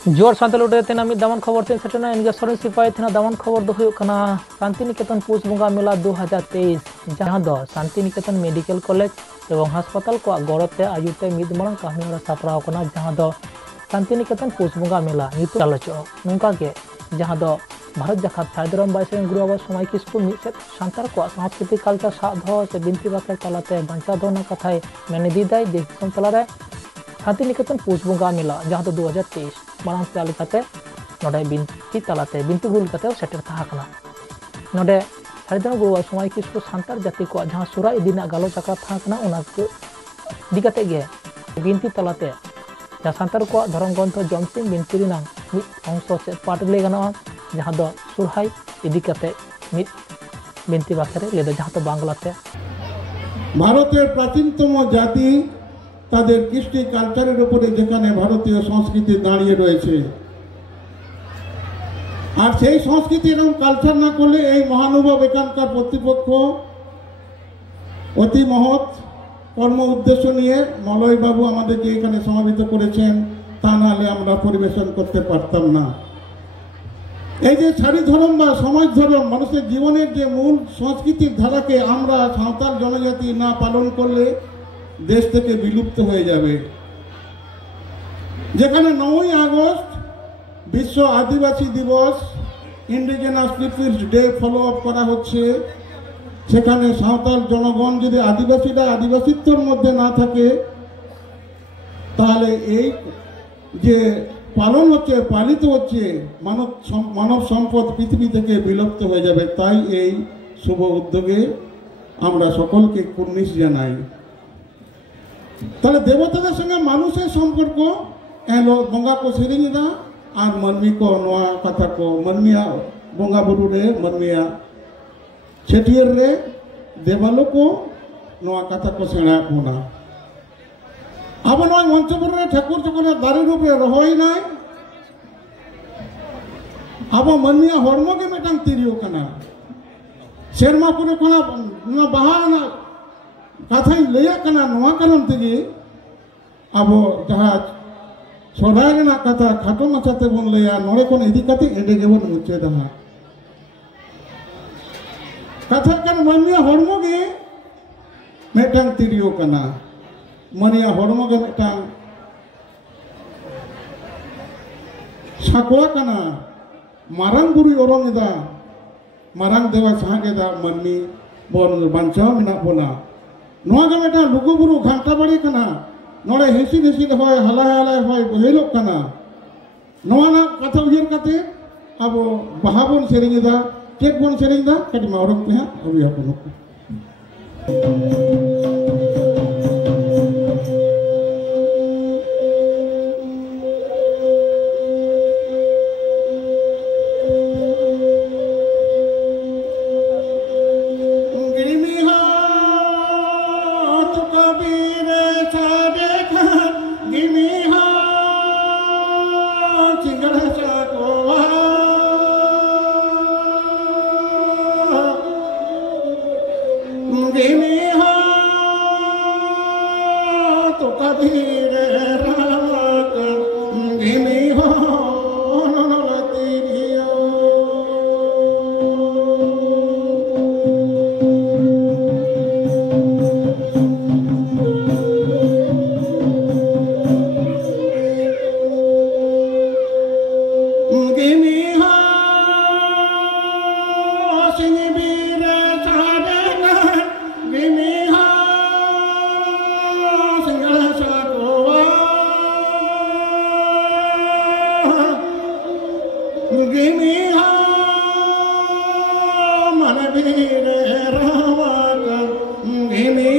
जोर सानताल उड़े तेना मिद दामन खबर तेन सेटना इनगे सोरेन सिपाही तेना दामन खबर दो हुयो कना शांति निकेतन पुष बंगा मेला 2023 जहां दो शांति निकेतन मेडिकल कॉलेज एवं हासपाताल को गौरवते आयुते मिद मांग कामी और सापड़ाव कना जहां दो शांति निकेतन पुष बंगा मेला नितु चालचो नोंका के जहां दो भारत जाखात साइदरम बाइसेन गुरु बाबा समय किस्कु मिसे सांतार को सांस्कृतिक कल्चर साधो से बिनती बाके तलाते बांचा दोना कथाय मेने दीदाय देशम तलारे शांति निकेतन पुष बंगा मेला जहां दो 2023 मांग तालिकाते नोडे बिनती तलाते बिनती गुल कते सेटर थाकना नोडे साइदरम गुरु समय किस्कु सांतार जाति को जहां सुरा इदिना गालोच आका थाकना उना दिगाते गे बिनती तलाते जहां सांतार को धर्म ग्रंथ जमसिंग बिनती रिनांग मिद अंश से पाठ ले गाना जहां दो सुरहाय इदी कते मिद बिनती बाखेरे लेदो जहां तो बांग्लाते भारतेर प्राचीनतम जाति তাদের কৃষ্টি কালচারের উপরে যেখানে ভারতীয় সংস্কৃতি দাঁড়িয়ে রয়েছে আর সেই সংস্কৃতি এবং কালচার না করলে এই মহানুভব এখানকার কর্তৃপক্ষ অতি মহৎ কর্ম উদ্দেশ্য নিয়ে মলয় বাবু আমাদেরকে এখানে সমাবেত করেছেন তা নাহলে আমরা পরিবেশন করতে পারতাম না। এই যে শাড়ি ধরন বা সমাজ ধরন মানুষের জীবনের যে মূল সংস্কৃতির ধারাকে আমরা সাঁওতাল জনজাতি না পালন করলে देश থেকে বিলুপ্ত হয়ে যাবে। যেখানে 9ই আগস্ট বিশ্ব আদিবাসী দিবস indigenous peoples day follow up করা হচ্ছে সেখানে সাঁওতাল জনগণ যদি আদিবাসীরা আদিবাসীত্বর মধ্যে না থাকে তাহলে এই যে পালন হচ্ছে পালিত হচ্ছে মানব সম্পদ পৃথিবী থেকে বিলুপ্ত হয়ে যাবে। তাই এই শুভ উদ্যোগে আমরা সকলকে কুর্নিশ জানাই। তাহলে দেবতাদের সঙ্গে মানুষের সম্পর্ক এলো বঙ্গা কো সেরিংদা আর মানমি কো নোয়া কথা কো মানমিয়া বঙ্গা বুরু রে মানমিয়া ছেটিয়ের রে দেবালো কো নোয়া কথা কো সেনা কোনা আবার নয় মঞ্চপুর রে ঠাকুর যখন দাঁড়ির উপরে রহই নাই আবার মানমিয়া হরমকে মেটাং তিরিও কানা শেরমা করে কোনা না বাহানা कथाई लैया कना नोआ कारण तेगे अब जहाँ सोडाय रेना कथा खाटो माछाते बन लैया नोड़े कोन इदी कते एडे गेबन मुचे दहा कथा कन मनिया हरमो गे मेटांग तिरियो कना मनिया हरमो गे मेटांग साकवा कना मारांग बुरी ओरंगदा मारांग देवा सागेदा मनमी बन बांचाव मिना बोना नोआ के बेटा लुगु बुरु घंटा बड़ी कना नोड़े हेसी हेसी होय हला हला होय बहेलो कना नोआ ना कथा उहिर कते अब बहाबन सेरिंगदा चेक बन सेरिंगदा कटी मावरम पे अभी अपन Give me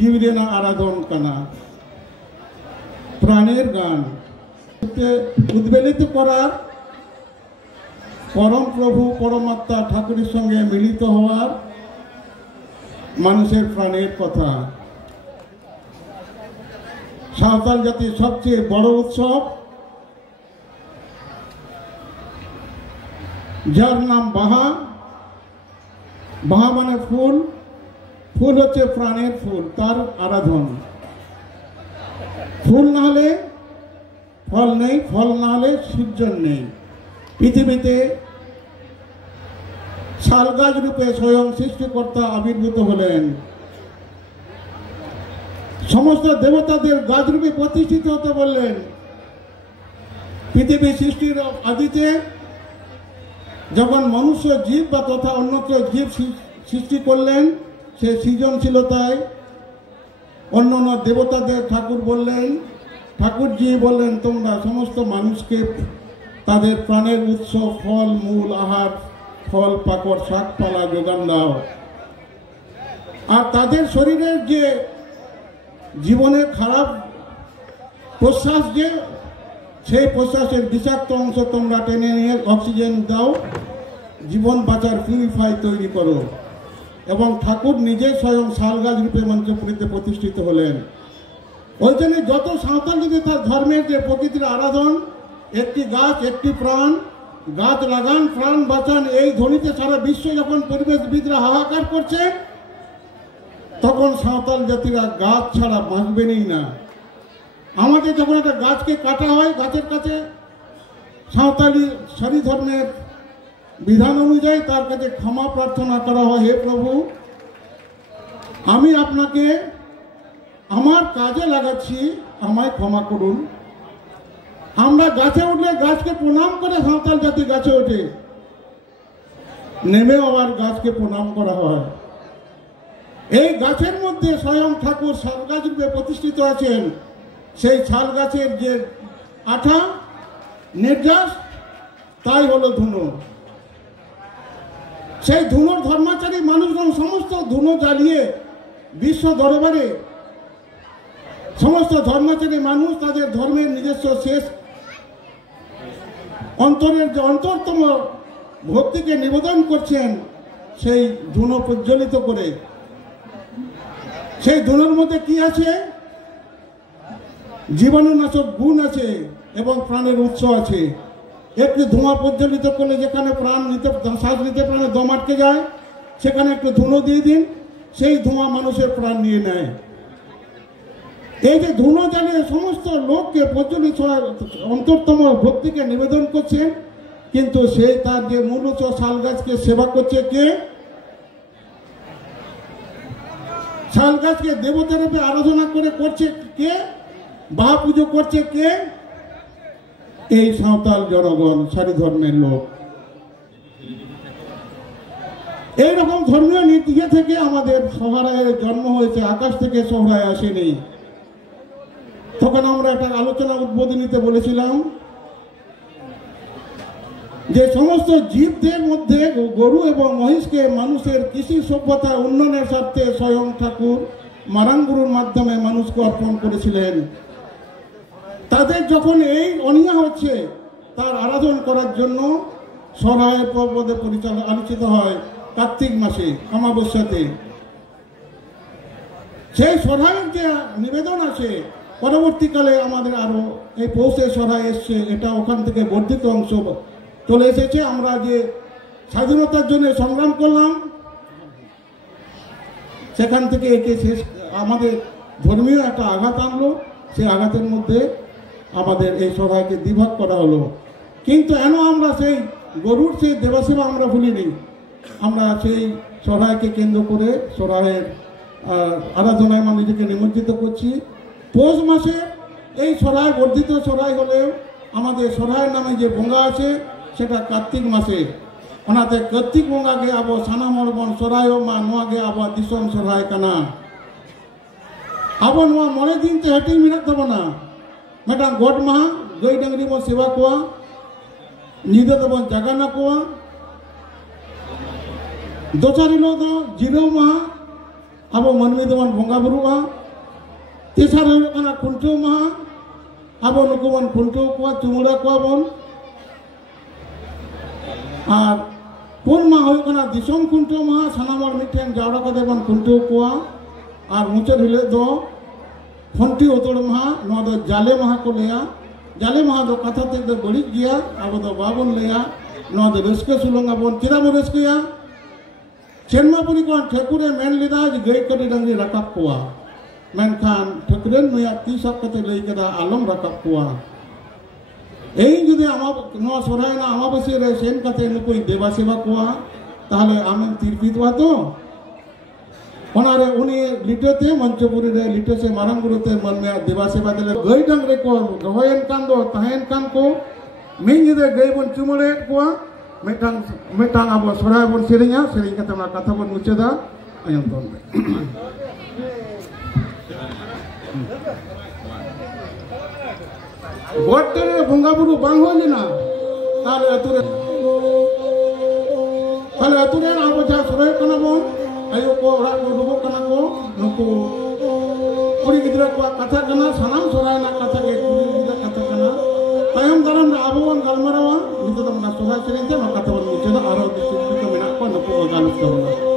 জীবরেনা আরাধন কানা প্রাণের গান উদ্বেলিত করার পরম প্রভু পরমাত্মা ঠাকুরের সঙ্গে মিলিত হওয়ার মানুষের প্রাণের কথা। সাঁওতাল জাতির সবচেয়ে বড় উৎসব, যার নাম বাহা। বাহা মানে ফুল, ফুল হচ্ছে প্রাণের ফুল, তার আরাধন। ফুল না হলে ফল নেই, ফল না হলে সূর্য নেই। পৃথিবীতে শাল গাছ রূপে স্বয়ং সৃষ্টিকর্তা আবির্ভূত হলেন। সমস্ত দেবতাদের গাছ রূপে প্রতিষ্ঠিত হতে বললেন। পৃথিবী সৃষ্টির আদিতে যখন মনুষ্য জীব বা তথা অন্যত্র জীব সৃষ্টি করলেন, সে সৃজনশীলতায় অন্য অন্য দেবতাদের ঠাকুর বললেন, ঠাকুরজি বললেন তোমরা সমস্ত মানুষকে তাদের প্রাণের উৎস ফল মূল আহার, ফল পাকড় শাকপালা যোগান দাও। আর তাদের শরীরের যে জীবনের খারাপ প্রশ্বাস, যে সেই প্রশ্বাসের বিষাক্ত অংশ তোমরা টেনে নিয়ে অক্সিজেন দাও, জীবন বাঁচার পিউরিফাই তৈরি করো। এবং ঠাকুর নিজে স্বয়ং শালগাছ রূপে মঞ্চপুরীতে প্রতিষ্ঠিত হলেন। ওই জন্য যত সাঁওতাল যদি তার ধর্মের যে প্রকৃতির আরাধন, একটি গাছ একটি প্রাণ, গাছ লাগান প্রাণ বাঁচান, এই ধ্বনিতে সারা বিশ্ব যখন পরিবেশবিদরা হাহাকার করছে, তখন সাঁওতাল জাতিরা গাছ ছাড়া বাঁচবেনই না। আমাদের যখন একটা গাছকে কাটা হয়, গাছের কাছে সাঁওতালি সারি ধর্মের বিধান অনুযায়ী তার কাছে ক্ষমা প্রার্থনা করা হয়, হে প্রভু আমি আপনাকে আমার কাজে লাগাচ্ছি, আমায় ক্ষমা করুন। আমরা গাছে উঠলে গাছকে প্রণাম করে সাঁওতাল জাতি গাছে ওঠে, নেমে আবার গাছকে প্রণাম করা হয়। এই গাছের মধ্যে স্বয়ং ঠাকুর শাল গাছ রূপে প্রতিষ্ঠিত আছেন। সেই শাল গাছের যে আঠা নির্যাস, তাই হলো ধুনো। সেই ধুনোর ধর্মাচারী মানুষগণ সমস্ত ধুনো জ্বালিয়ে বিশ্ব দরবারে সমস্ত ধর্মাচারী মানুষ তাদের ধর্মের নিজস্ব শেষ অন্তরের যে অন্তরতম ভক্তিকে নিবেদন করছেন, সেই ধুনো প্রজ্বলিত করে। সেই ধুনোর মধ্যে কি আছে? জীবাণুনাশক গুণ আছে এবং প্রাণের উৎস আছে। একটু ধোঁয়া প্রজ্বলিত করলে যেখানে প্রাণ নিতে, শ্বাস নিতে প্রাণে দম আটকে যায়, সেখানে একটু ধুনো দিয়ে দিন, সেই ধোঁয়া মানুষের প্রাণ নিয়ে নেয়। এই যে ধুনো জ্বালিয়ে সমস্ত লোককে প্রজ্বলিত অন্তরতম ভক্তিকে নিবেদন করছে, কিন্তু সে তার যে মূল উৎস শাল গাছকে সেবা করছে কে? শাল গাছকে দেবতা রূপে আরাধনা করে করছে কে? বাহা পুজো করছে কে? এই সাঁওতাল জনগণ, সারি ধর্মের লোক। এইরকম ধর্মীয় নীতি থেকে আমাদের সহরায়ের জন্ম হয়েছে, আকাশ থেকে সহরায় আসেনি। তখন আমরা একটা আলোচনা উদ্বোধনীতে বলেছিলাম যে সমস্ত জীবদের মধ্যে গরু এবং মহিষকে মানুষের কৃষি সভ্যতা উন্নয়নের স্বার্থে স্বয়ং ঠাকুর মারাঙ্গুরুর মাধ্যমে মানুষকে অর্পণ করেছিলেন। তাদের যখন এই অনিয়া হচ্ছে, তার আরাধন করার জন্য সরায়ের পর্বতে আলোচিত হয় কার্তিক মাসে অমাবস্যাতে। সেই সরায়ের যে নিবেদন আছে, পরবর্তীকালে আমাদের আরো এই পৌষে সরাই এসছে, এটা ওখান থেকে বর্ধিত অংশ চলে এসেছে। আমরা যে স্বাধীনতার জন্য সংগ্রাম করলাম, সেখান থেকে একে শেষ আমাদের ধর্মীয় একটা আঘাত আনলো। সেই আঘাতের মধ্যে আমাদের এই সরাইকে দ্বিভাগ করা হলো। কিন্তু এন আমরা সেই গরুর সেই দেবসেবা আমরা ভুলিনি। আমরা সেই সরাইকে কেন্দ্র করে সরাইয়ের আরাধনায় আমরা নিজেকে নিমজ্জিত করছি। পৌষ মাসে এই সরাই বর্ধিত সরাই হলেও আমাদের সরাইয়ের নামে যে বঙ্গা আছে সেটা কার্তিক মাসে। ওনাতে কার্তিক বঙ্গাকে আবো সানামরবন সরাইও মা নোয়াগে আবো দিশম সরাই কানা আবো নোয়া মনে দিন তো হেঁটেই মিনাক দেবো না। মেটাং গোট মাহা গই ডাংরি বন সেবা কোয়া, নিদে দেবন জাগানা কোয়া, দোচার হিলো दो जिरो माह अब मनमी दबन बंगा बुरुआ तेसार होना खुंटो महा अब नुकु बन खुंटो को चुमुड़ा को बन और पुन मा होना दिसम खुंटो महा सनामर मिठेन जावड़ा कदे बन खुंटो को और मुचाद हिले दो फंटी उतोड़ महा नो दो जाले महा को लिया जाले महा दो कथा तक दो बड़ी गया अब दो बाबन लिया नो दो रस्के सुलंगा बन चिरा बो रस्केया चेन्मापुरी को ठेकुरे मेन लेदा गई कटी डंगरी रकाब कुआ मेनखान ठेकुरेन नया तीसक कते लई केदा आलम रकाब कुआ एई जुदि आमा नो सोरायना आमाबसी रे सेन कते नुकुई देवा सेवा कुआ ताहले आमेन तिरपितवा तो ओनारे उनी लिटेते मंचपुरी रे लिटे से मारंग गुरुते मन में देवा सेवा देले गई डंगरे को रोहयन कान दो तहन कान को मिन जुदि गई बन चुमड़े कुआ मेटांग अब सोराय बन सेरिंगा सेरिंग कते ना कथा बन मुचेदा आयम तोन गोटे बंगा बुरु बांग हो लेना ताले अतुरे अब जा सोराय कना बन आयो को ओरा को दुबो कना को नुकु कुड़ी गिदरा को कथा कना सनाम सोराय ना कथा के कुड़ी गिदरा कथा कना तायम दाराम आबोन गलमरावा नितो तमना सोराय सेरिंग ते ना कथा बन मुचेदा आरो दिसि को मेना को नुकु गालुस दबना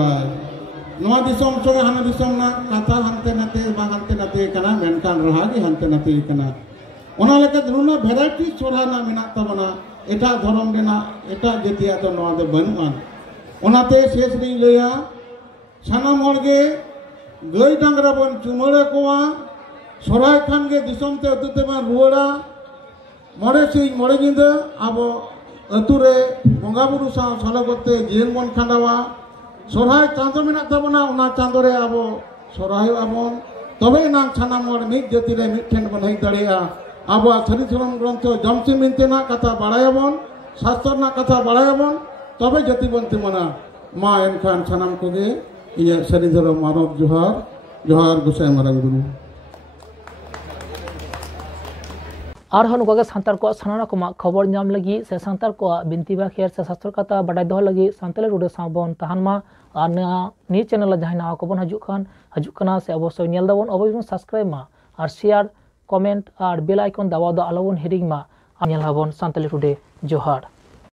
ᱥᱚᱨᱦᱟᱭ ᱱᱚᱣᱟ ᱫᱤᱥᱚᱢ ᱥᱚᱸᱜᱮ ᱦᱟᱱᱟ ᱫᱤᱥᱚᱢ ᱨᱮᱱᱟᱜ ᱠᱟᱛᱷᱟ ᱦᱟᱱᱛᱮ ᱱᱟᱛᱮ ᱵᱟᱝ ᱦᱟᱱᱛᱮ ᱱᱟᱛᱮ ᱠᱟᱱᱟ ᱢᱮᱱᱠᱷᱟन ᱨᱟᱦᱟ ᱜᱮ ᱦᱟᱱᱛᱮ ᱱᱟᱛᱮ ᱠᱟᱱᱟ ᱚᱱᱟ ᱞᱮᱠᱟᱛᱮ ᱱᱩᱱᱟᱹᱜ ᱵᱷᱮᱨᱟᱭᱴᱤ ᱥᱚᱨᱦᱟᱭ ᱨᱮᱱᱟᱜ ᱢᱮᱱᱟᱜ ᱛᱟᱵᱚᱱᱟ ᱮᱴᱟᱜ ᱫᱷᱚᱨᱚᱢ ᱨᱮᱱᱟᱜ ᱮᱴᱟᱜ ᱡᱟᱹᱛᱤᱭᱟᱜ ᱫᱚ ᱱᱚᱣᱟ ᱫᱚ ᱵᱟᱹᱱᱩᱜᱼᱟ ᱚᱱᱟᱛᱮ ᱥᱮᱥ ᱨᱤᱧ ᱞᱟᱹᱭᱟ ᱥᱟᱱᱟᱢ ᱦᱚᱲ ᱜᱮ ᱜᱟᱹᱭ ᱰᱟᱝᱨᱟ ᱵᱚᱱ ᱪᱩᱢᱟᱹᱲᱟ ᱠᱚᱣᱟ ᱥᱚᱨᱦᱟᱭ ᱠᱷᱟᱱ ᱜᱮ ᱫᱤᱥᱚᱢ te ᱟᱹᱛᱩ ᱛᱮᱵᱚᱱ ᱨᱩᱣᱟᱹᱲᱟ ᱢᱚᱬᱮ ᱥᱤᱧ ᱢᱚᱬᱮ ᱧᱤᱫᱟᱹ ᱟᱵᱚ ᱟᱹᱛᱩ ᱨᱮ ᱵᱚᱸᱜᱟ ᱵᱩᱨᱩ ᱥᱟᱶ ᱥᱟᱞᱟᱜᱚᱛᱮ ᱡᱤᱭᱚᱱ ᱵᱚᱱ ᱠᱷᱟᱸᱰᱟᱣᱟ ᱥᱚᱨᱦᱟᱭ ᱪᱟᱸᱫᱳ ᱢᱮᱱᱟᱜ ᱛᱟᱵᱚᱱᱟ ᱚᱱᱟ ᱪᱟᱸᱫᱳ ᱨᱮ ᱟᱵᱚ ᱥᱚᱨᱦᱟᱭᱚᱜᱼᱟ ᱵᱚᱱ ᱛᱚᱵᱮ ᱮᱱᱟᱝ ᱥᱟᱱᱟᱢ ᱦᱚᱲ ᱢᱤᱫ ᱡᱟᱹᱛᱤ ᱨᱮ ᱢᱤᱫᱴᱷᱮᱱ ᱵᱚᱱ ᱦᱮᱡ ᱫᱟᱲᱮᱭᱟᱜᱼᱟ ᱟᱵᱚᱣᱟᱜ ᱥᱟᱹᱨᱤ ᱫᱷᱚᱨᱚᱢ ᱜᱨᱚᱱᱛᱷᱚ ᱡᱚᱢᱥᱤᱢ ᱵᱤᱱᱛᱤ ᱠᱟᱛᱷᱟ ᱵᱟᱲᱟᱭᱟᱵᱚᱱ ᱥᱟᱥᱛᱨᱚ ᱨᱮᱱᱟᱜ ᱠᱟᱛᱷᱟ ᱵᱟᱲᱟᱭᱟᱵᱚᱱ ᱛᱚᱵᱮ ᱡᱟᱹᱛᱤ ᱵᱚᱱ ᱛᱤᱸᱜᱩᱱᱟ ᱢᱟ ᱮᱱᱠᱷᱟन ᱥᱟᱱᱟम ᱠᱚᱜᱮ ᱤᱧᱟᱹᱜ ᱥᱟᱹᱨᱤ ᱫᱷᱚᱨᱚᱢ ᱢᱟᱱᱚᱛ ᱡᱚᱦᱟᱨ ᱡᱚᱦᱟर ᱜᱚᱸᱥᱟᱭ ᱢᱟᱨᱟᱝ ᱵᱩᱨᱩ आरहन नोका सानतार को साना को खबर नाम लगी से सानतार को बिनती बाखेर से शास्त्र कथा बाडाय दो लगी सानताली रुडे साबन तहानमा आर नी चैनल जहां ना को बन हजुकना से अवश्य नेल दाबन अवश्य सब्सक्राइब मा और शेयर कमेंट और बेल आइकन दावा दो आलोबन हिरिंग मा नेल हाबन सानताली रुडे जोहार।